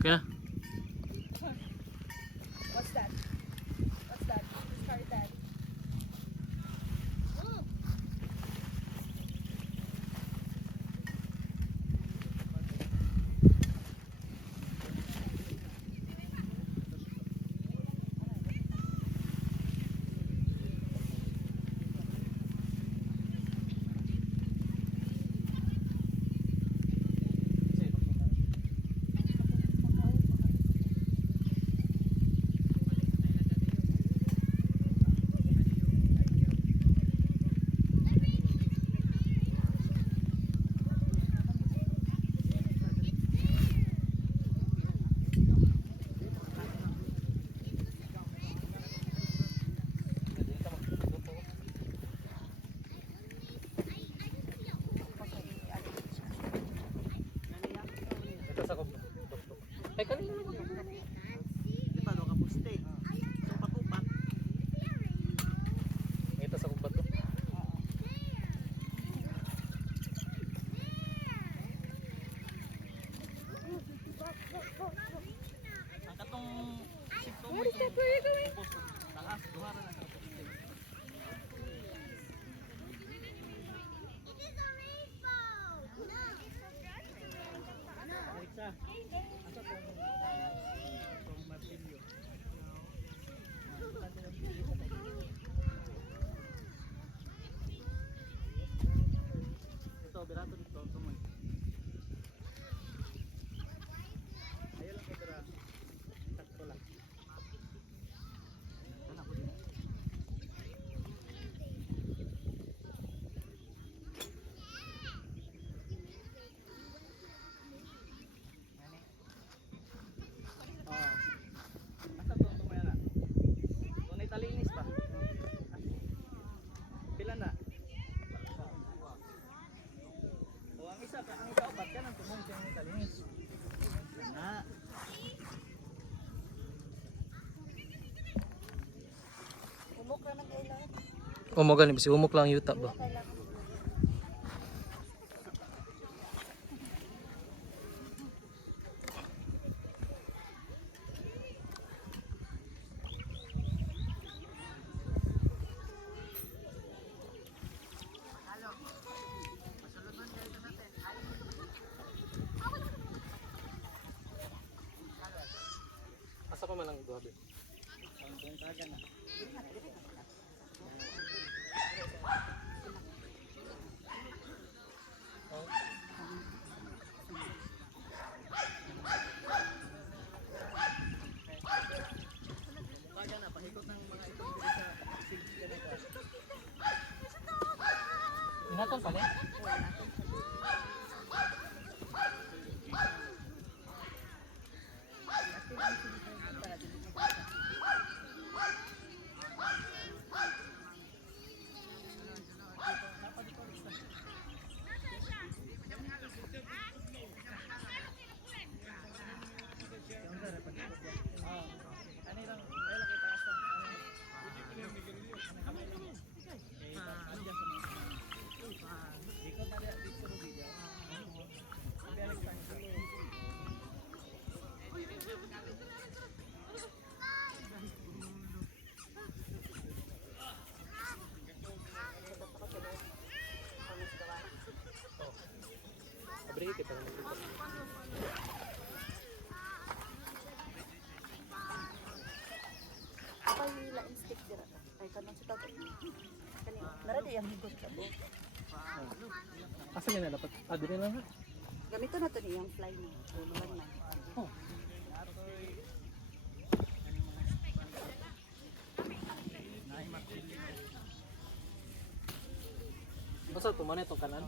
Okay na. What's that? What's that? Start that. Ito sa kubo. Ay kanina mo. Di pa ka puste. Tupat-tupat. Ito sa kubo to. Ang katong sito mo What is that? Where are you going? taas duhara na sa puste. Alexa. Asa to? Itong martilyo. Ito, birato dito. Tumoy. Ayaw lang kayo dira. Sakto lang. Anak ko din. Asa to tumoy na? Tunay talinis pa. Pila na? O ang isa upat ka nang tumong siya ng talinis. Na. Umok na kailangan. Umok gani bisi umok lang yuta ba. Kailangan. Asa pa man ang duha be? Ang buong kaga na. Kaga na, pahikot ng mga ito dito sa sige ka na ka. Inaton pala. Abri kita na dito. Apa yung lain stick dira? Ay kanang sa tabi. Kani nara di ang higot ka bo. Asa na dapat? Ah, dili lang ha. Gamito na to niyang fly mo. Tuluan man. Oh. Basta tumanay itong kanan.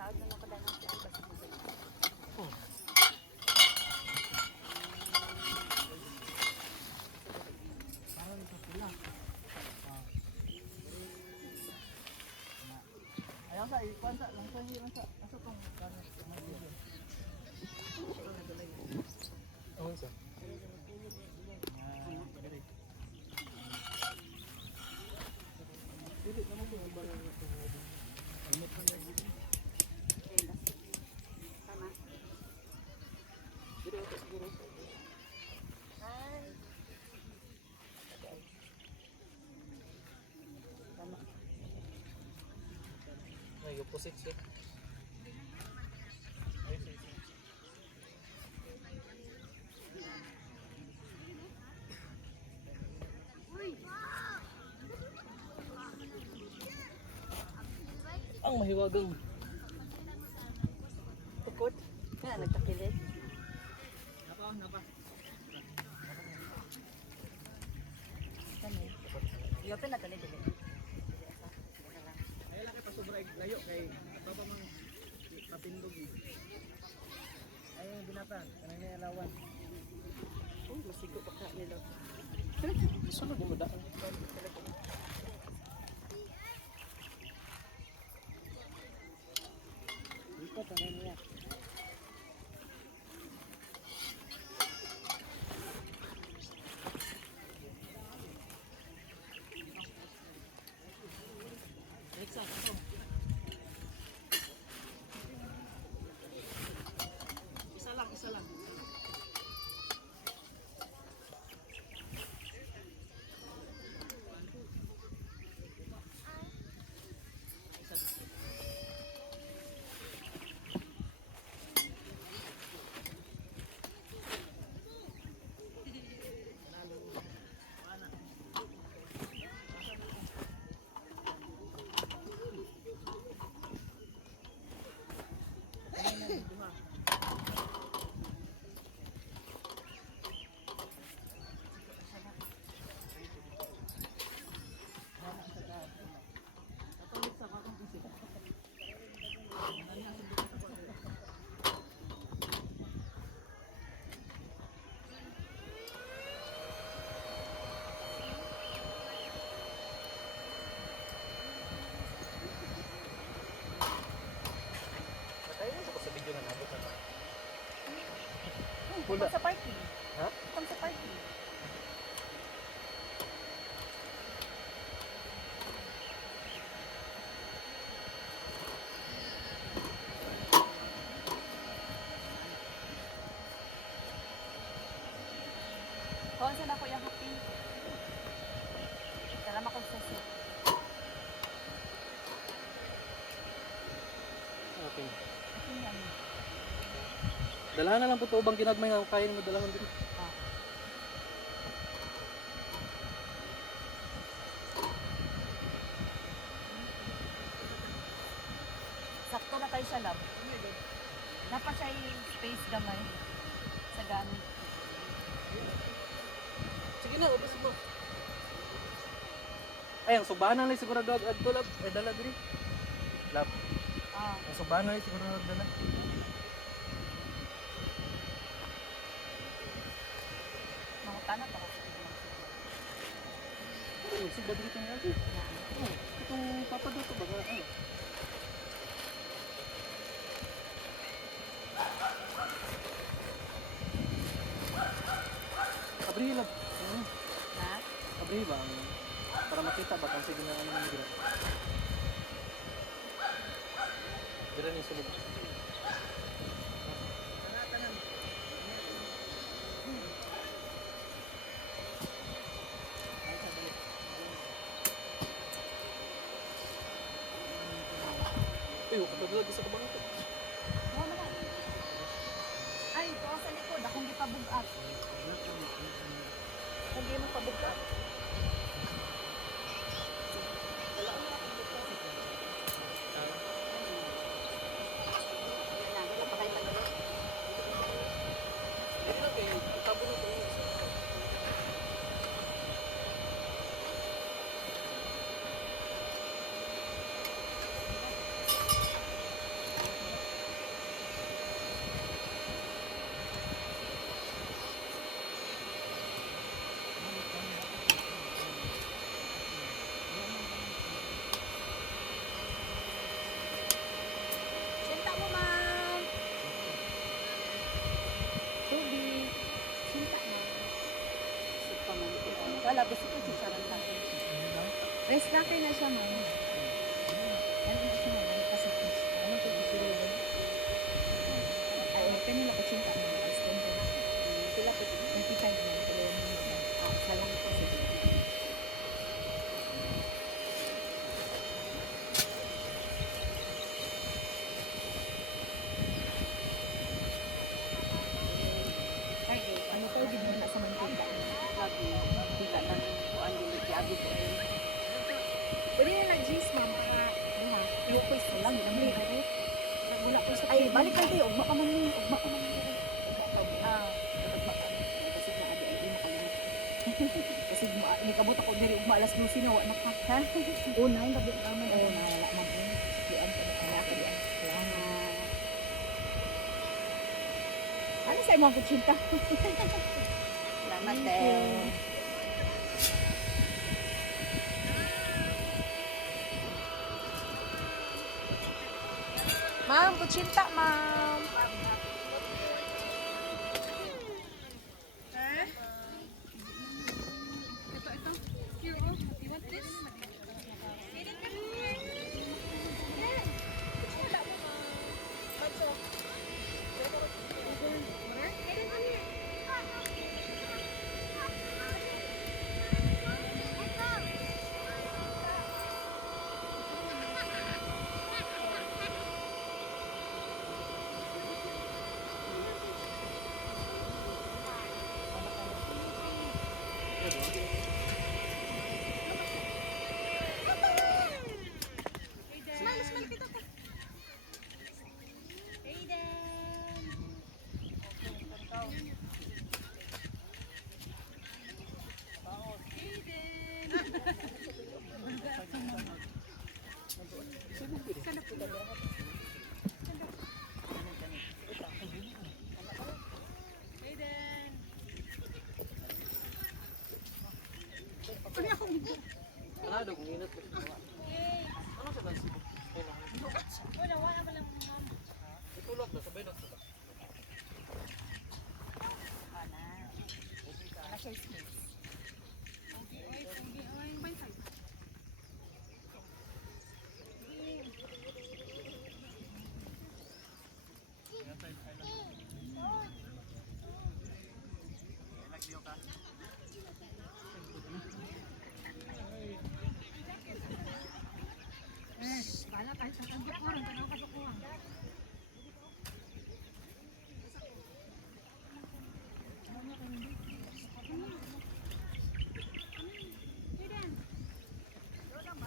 Taon na ako dahil ng fly basta mo. Yang sa ikuan sa lang sa hirang sa asa tong kanan. Oh, isa. Dili naman ko ang barang na tong. Tama. Dili ako siguro. Ay. Tama. Ay, opposite siya. Ang mahiwagang. Tukod. Nga, nagtakilid. Napa. Kani. Yope na tani dili. Ay laki pa sobra layo kay ato pa mang kapindog ni. Ay binatan, kanina alawan. Oh, masigo pa ka nila. Sunod mo daan. Dito tani niya. Next ito. Isa lang. Kaya mo sa video na nabot na. Wala sa parking. Ha? Itong sa parking. Kung saan ako yung happy? Salamat ko sa set. Okay. Happy yan. Dalahan na lang po ito ubang ginagmay nga kain mo dalahan din. Ah. Sakto na kayo sa lab. Dapat siya yung space gamay sa gamit. Sige na, ubos mo. Ay, ang subahan lang sigurado adto lab. Eh, dala diri. Lab. Ah. Ang subahan lang sigurado dala. Mga tanat ako. Oh, subad dito nga ako. Oh, itong papadot to baga. Ay. Abri lab. Ha? Abri ba? Para makita ba kung sige na ano naman dito. Dira ni sulod. Uy, kapag lagi sa kabang ito. Oo naman. Ay, ito sa likod. Akong di pabugat. Hindi mo pabugat. Wala na akong bugat. Wala pa kayo tagalog. Hindi lang kayo, itabo na ito. wala gusto ko chicharon lang. Rice cracker na siya, ma'am. Ano ito siya, ma'am? Kasi fish. Ano ito gusto rin ba? Ay, open nila ko chinta. Ice cream ko. Sila ko. 25 na. Tulungan mo siya. Salang ko sige. Ay, ano to? Hindi na sa mantika. Lagi. Hindi lang kuan dili giagi ko. Pwede na nag-juice, ma'am. Iyo ko isa lang. Namli ako. Wala ko sa... Ay, balik ka tayo. Ugma ka man ni. Ugma ka man ni. Ugma ka. Kasi na abi ay di makalimot. Kasi nikabot ako diri ugma alas 12 na wala pa. Ha? Una yung gabi naman. Oo, nawala man ko. Diyan ko na ako diyan. Salamat. Ano sa imong kutsinta? Salamat din. Ma'am, kutsinta, ma'am. Kanado kung init ko. Ano sa dansi? Itulog na, sabay na sila.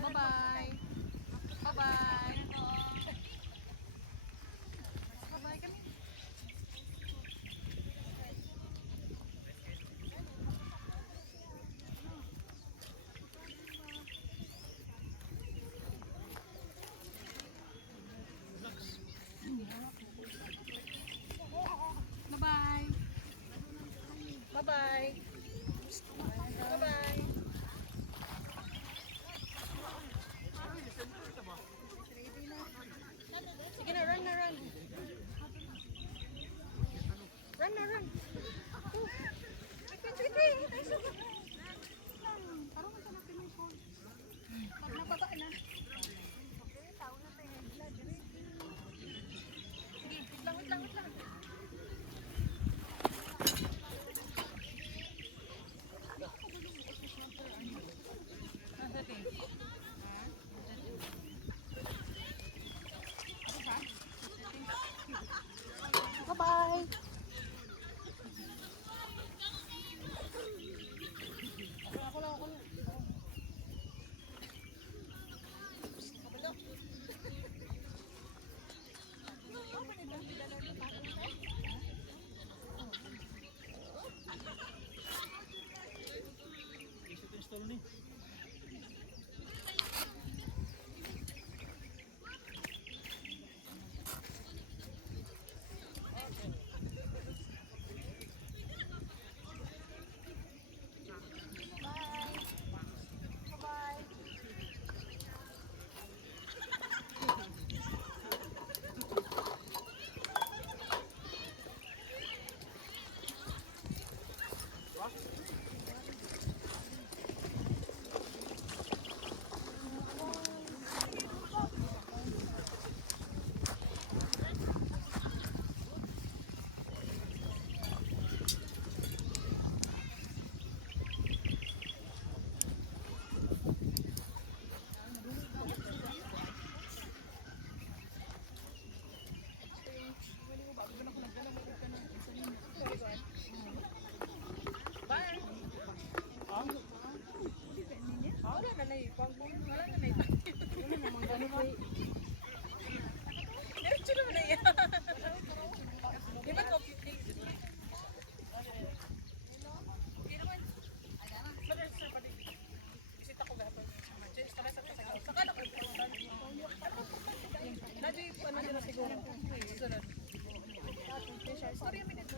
Bye-bye. Bye-bye. Bye-bye. Bye-bye. Bye-bye. Sige na, run na, run. Run na, run. Sige, parang ka na pinupon. Pag nababa na. Sige, wait lang. siguro. Sunod. Special story minute.